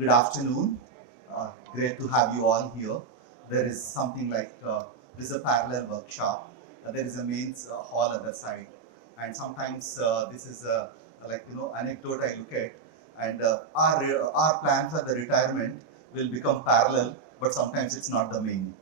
Good afternoon. Great to have you all here. There is something like this is a parallel workshop. There is a mains hall at the side, and sometimes this is a anecdote I look at, and our plan for the retirement will become parallel, but sometimes it's not the main.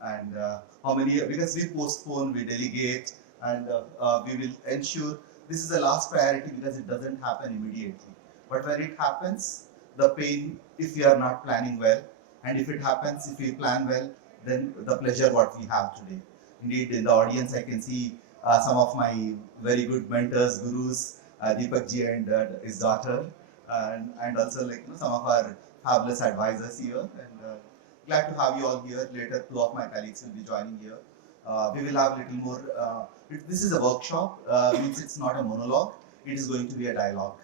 And how many, because we postpone, we delegate, and we will ensure this is the last priority because it doesn't happen immediately. But when it happens, the pain, if we are not planning well, and if it happens, if we plan well, then the pleasure what we have today. Indeed, in the audience, I can see some of my very good mentors, gurus, Deepak ji and his daughter, and also some of our fabulous advisors here. And glad to have you all here. Later, two of my colleagues will be joining here. We will have a little more. This is a workshop, means it's not a monologue. It is going to be a dialogue,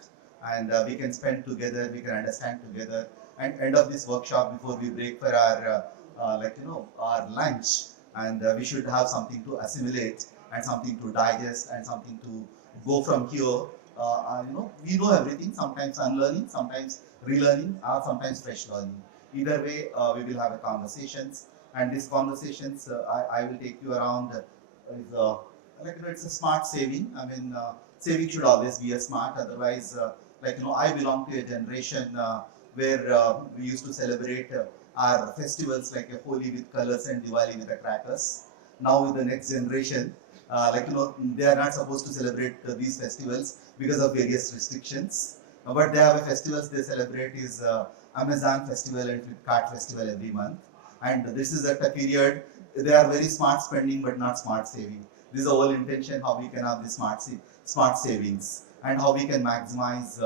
and we can spend together. We can understand together. And end of this workshop, before we break for our our lunch, and we should have something to assimilate and something to digest and something to go from here. We know everything. Sometimes unlearning, sometimes relearning, or sometimes fresh learning. Either way, we will have a conversations, and these conversations, I will take you around. Is it's a smart saving. I mean, saving should always be a smart. Otherwise, I belong to a generation where we used to celebrate our festivals like a Holi with colors and Diwali with the crackers. Now with the next generation, they are not supposed to celebrate these festivals because of various restrictions. But they have a festivals they celebrate is Amazon festival and Flipkart festival every month. And this is at a period they are very smart spending but not smart saving. This is the whole intention how we can have the smart savings and how we can maximize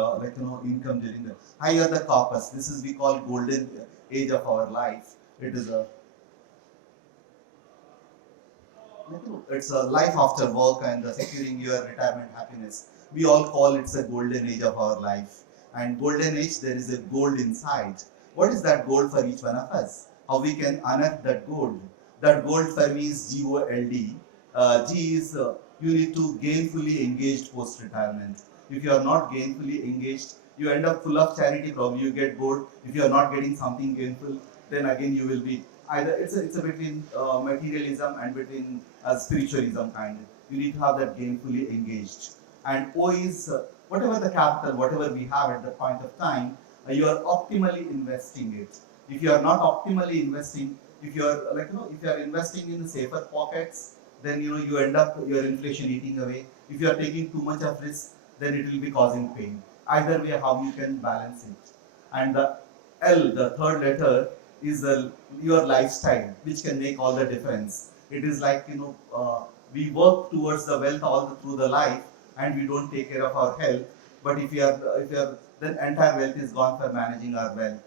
income during the higher the corpus. This is we call golden age of our life. It is a it's a life after work and securing your retirement happiness. We all call it the golden age of our life. And golden age, there is a gold inside. What is that gold for each one of us? How we can unearth that gold? That gold for me is GOLD. G is you need to gainfully engaged post-retirement. If you are not gainfully engaged, you end up full of charity, probably you get bored. If you are not getting something gainful, then again you will be either it's a between materialism and between spiritualism kind. You need to have that gainfully engaged. And O is whatever the capital, whatever we have at the point of time, you are optimally investing it. If you are not optimally investing, if you are if you are investing in safer pockets, then you end up your inflation eating away. If you are taking too much of risk, then it will be causing pain. Either way, how you can balance it. And the L, the third letter, is your lifestyle, which can make all the difference. It is like we work towards the wealth through the life, and we don't take care of our health. But if you are then entire wealth is gone for managing our wealth.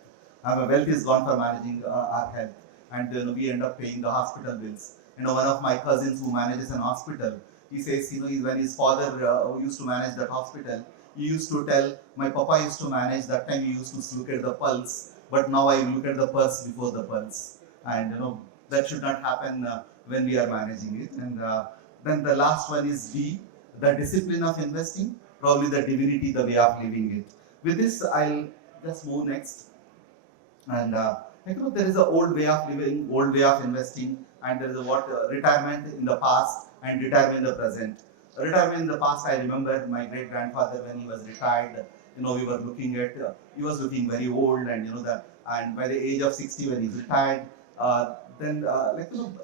Wealth is gone for managing our health, and we end up paying the hospital bills. One of my cousins who manages an hospital, he says, when his father used to manage that hospital, he used to tell, my papa used to manage, that time he used to look at the pulse, but now I look at the pulse before the pulse. And that should not happen when we are managing it. And then the last one is D, the discipline of investing, probably the divinity, the way of living it. With this, I'll just move next. And there is an old way of living, old way of investing, and there is a retirement in the past and retirement in the present. Retirement in the past, I remember my great grandfather when he was retired. We were looking at he was looking very old, and and by the age of 60 when he retired, then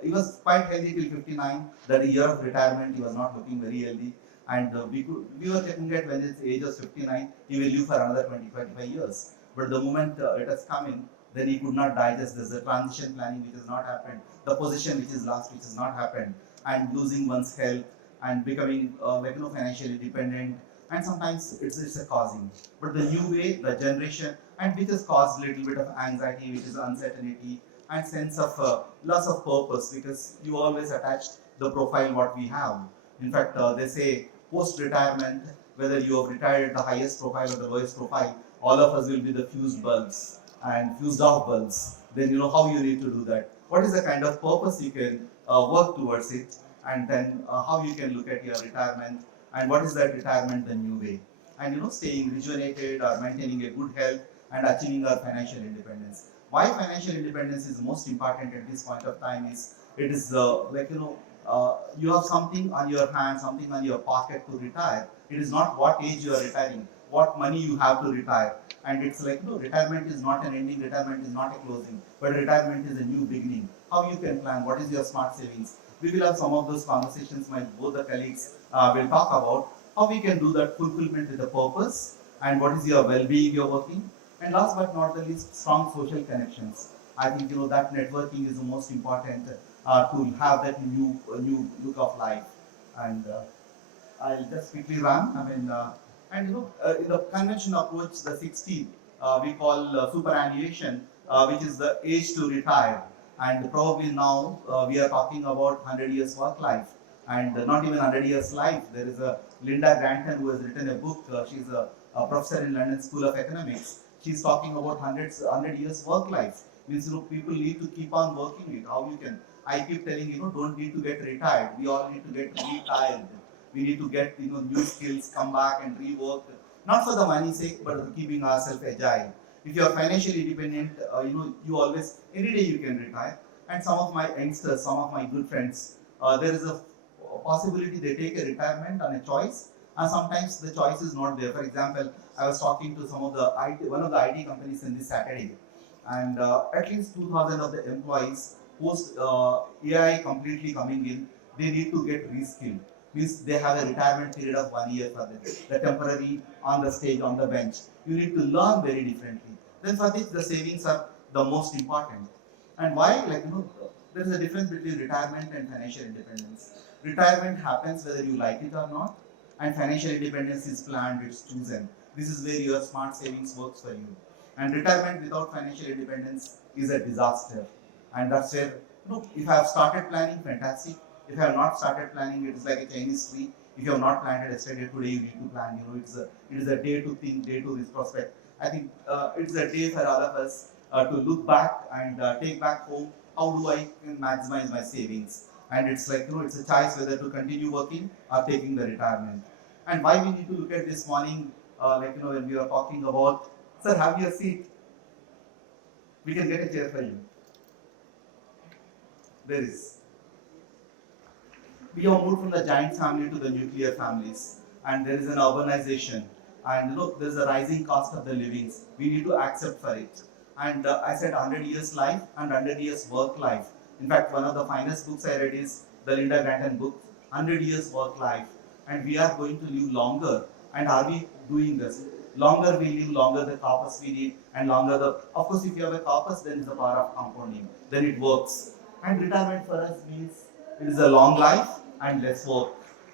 he was quite healthy till 59. That year of retirement, he was not looking very healthy, and we were checking at when his age was 59, he will live for another 20-25 years. But the moment it has come in, then he could not digest. There's a transition planning which has not happened, the position which is lost which has not happened, and losing one's health and becoming financially dependent, and sometimes it's a causing. But the new way, the generation, and which has caused a little bit of anxiety, which is uncertainty and sense of loss of purpose, because you always attach the profile what we have. In fact, they say post-retirement, whether you have retired at the highest profile or the lowest profile, all of us will be the fused bulbs and fused off bulbs. Then how you need to do that. What is the kind of purpose you can work towards it, and then how you can look at your retirement, and what is that retirement the new way. And staying rejuvenated or maintaining a good health and achieving our financial independence. Why financial independence is most important at this point of time is it is you have something on your hand, something on your pocket to retire. It is not what age you are retiring, what money you have to retire. And it's like, retirement is not an ending, retirement is not a closing, but retirement is a new beginning. How you can plan, what is your smart savings? We will have some of those conversations, my both the colleagues will talk about how we can do that fulfillment with a purpose and what is your well-being you're working. And last but not the least, strong social connections. I think that networking is the most important to have that new look of life. And I'll just quickly run. In the convention approach, the 60 we call superannuation, which is the age to retire. And probably now we are talking about 100 years work life, and not even 100 years life. There is a Linda Granton who has written a book. She's a professor in London School of Economics. She's talking about 100 years work life. Means people need to keep on working it. How you can? I keep telling don't need to get retired. We all need to get retired. We need to get new skills, come back and rework. Not for the money's sake, but keeping ourselves agile. If you are financially independent, you always any day you can retire. And some of my youngsters, some of my good friends, there is a possibility they take a retirement on a choice, and sometimes the choice is not there. For example, I was talking to some of the one of the IT companies in this Saturday, and at least 2,000 of the employees post AI completely coming in, they need to get reskilled. Means they have a retirement period of 1 year for them. The temporary on the stage, on the bench. You need to learn very differently. Then for this, the savings are the most important. And why? There is a difference between retirement and financial independence. Retirement happens whether you like it or not, and financial independence is planned, it's chosen. This is where your smart savings works for you. And retirement without financial independence is a disaster. And that's where, if I have started planning, fantastic. If you have not started planning, it is like a Chinese tree. If you have not planted yesterday, today you need to plan. It is a day to think, day to retrospect. I think it's a day for all of us to look back and take back home. How do I maximize my savings? And it's like it's a choice whether to continue working or taking the retirement. And why we need to look at this morning, when we are talking about, sir, have your seat. We can get a chair for you. There is. We have moved from the giant family to the nuclear families, and there is an urbanization, and there is a rising cost of the livings. We need to accept for it. And I said 100 years life and 100 years work life. In fact, one of the finest books I read is the Linda Granton book, 100 years work life. And we are going to live longer. And are we doing this? Longer we live, longer the corpus we need, and longer the. Of course, if you have a corpus, then it's the power of compounding. Then it works. And retirement for us means it is a long life and less work,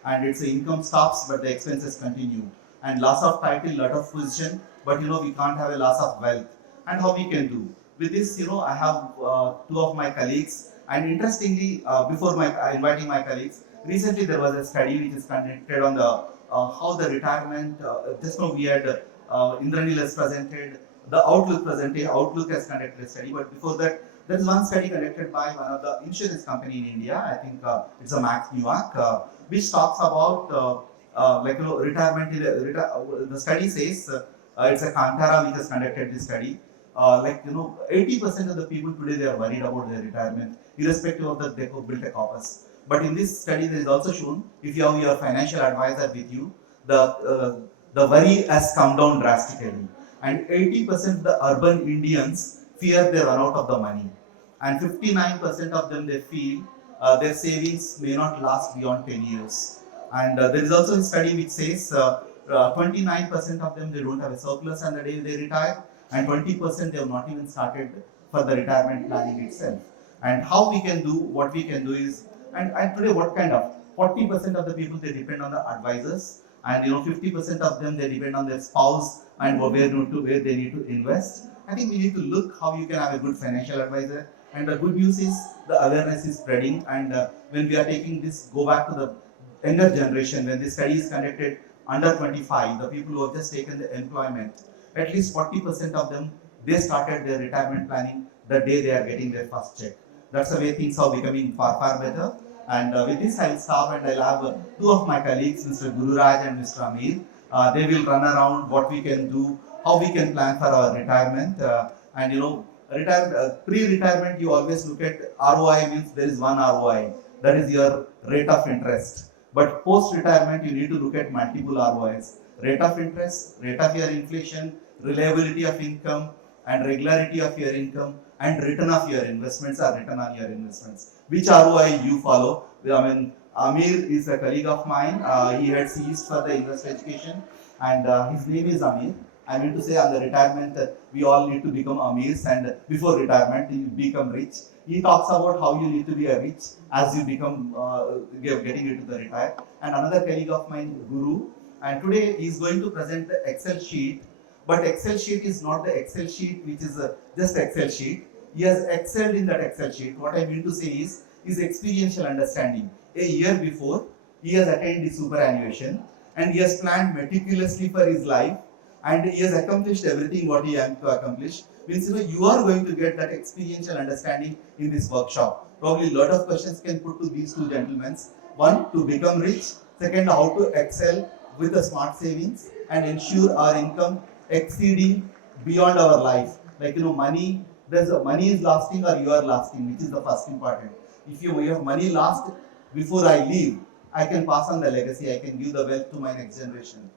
and its income stops but the expenses continue, and loss of title, lot of position, but we can't have a loss of wealth. And how we can do with this, I have two of my colleagues, and interestingly, before inviting my colleagues, recently there was a study which is conducted on the how the retirement. Just now we had Indranil has presented the Outlook has conducted a study, but before that, there is one study conducted by one of the insurance company in India. I think it's a Max Newak, which talks about retirement. The study says it's a Kantara which has conducted this study. 80% of the people today they are worried about their retirement, irrespective of that they have built a corpus. But in this study, there is also shown if you have your financial advisor with you, the worry has come down drastically, and 80% of the urban Indians fear they run out of the money, and 59% of them they feel their savings may not last beyond 10 years. And there is also a study which says 29% of them they don't have a surplus on the day they retire, and 20% they have not even started for the retirement planning itself. And how we can do, what we can do is, and today what kind of 40% of the people they depend on the advisors, and 50% of them they depend on their spouse and where they need to invest. I think we need to look how you can have a good financial advisor. And the good news is the awareness is spreading, and when we are taking this, go back to the younger generation, when this study is conducted under 25, the people who have just taken the employment, at least 40% of them, they started their retirement planning the day they are getting their first check. That's the way things are becoming far, far better. And with this, I will stop, and I'll have two of my colleagues, Mr. Gururaj and Mr. Amir. They will run around what we can do how we can plan for our retirement. And pre-retirement, you always look at ROI, means there is one ROI, that is your rate of interest. But post-retirement, you need to look at multiple ROIs: rate of interest, rate of your inflation, reliability of income, and regularity of your income, and return of your investments or return on your investments. Which ROI you follow? I mean, Amir is a colleague of mine. He had ceased for the investor education, and his name is Amir. I mean to say, on the retirement, we all need to become Amirs, and before retirement, you become rich. He talks about how you need to be a rich as you become getting into the retire. And another colleague of mine, Guru, and today he is going to present the Excel sheet. But Excel sheet is not the Excel sheet which is just Excel sheet. He has excelled in that Excel sheet. What I mean to say is his experiential understanding. A year before, he has attained the superannuation, and he has planned meticulously for his life, and he has accomplished everything what he had to accomplish. Means you are going to get that experiential understanding in this workshop. Probably a lot of questions can put to these two gentlemen. One, to become rich. Second, how to excel with the smart savings and ensure our income exceeding beyond our life. Like money, money is lasting or you are lasting, which is the first important. If you have money last before I leave, I can pass on the legacy, I can give the wealth to my next generation.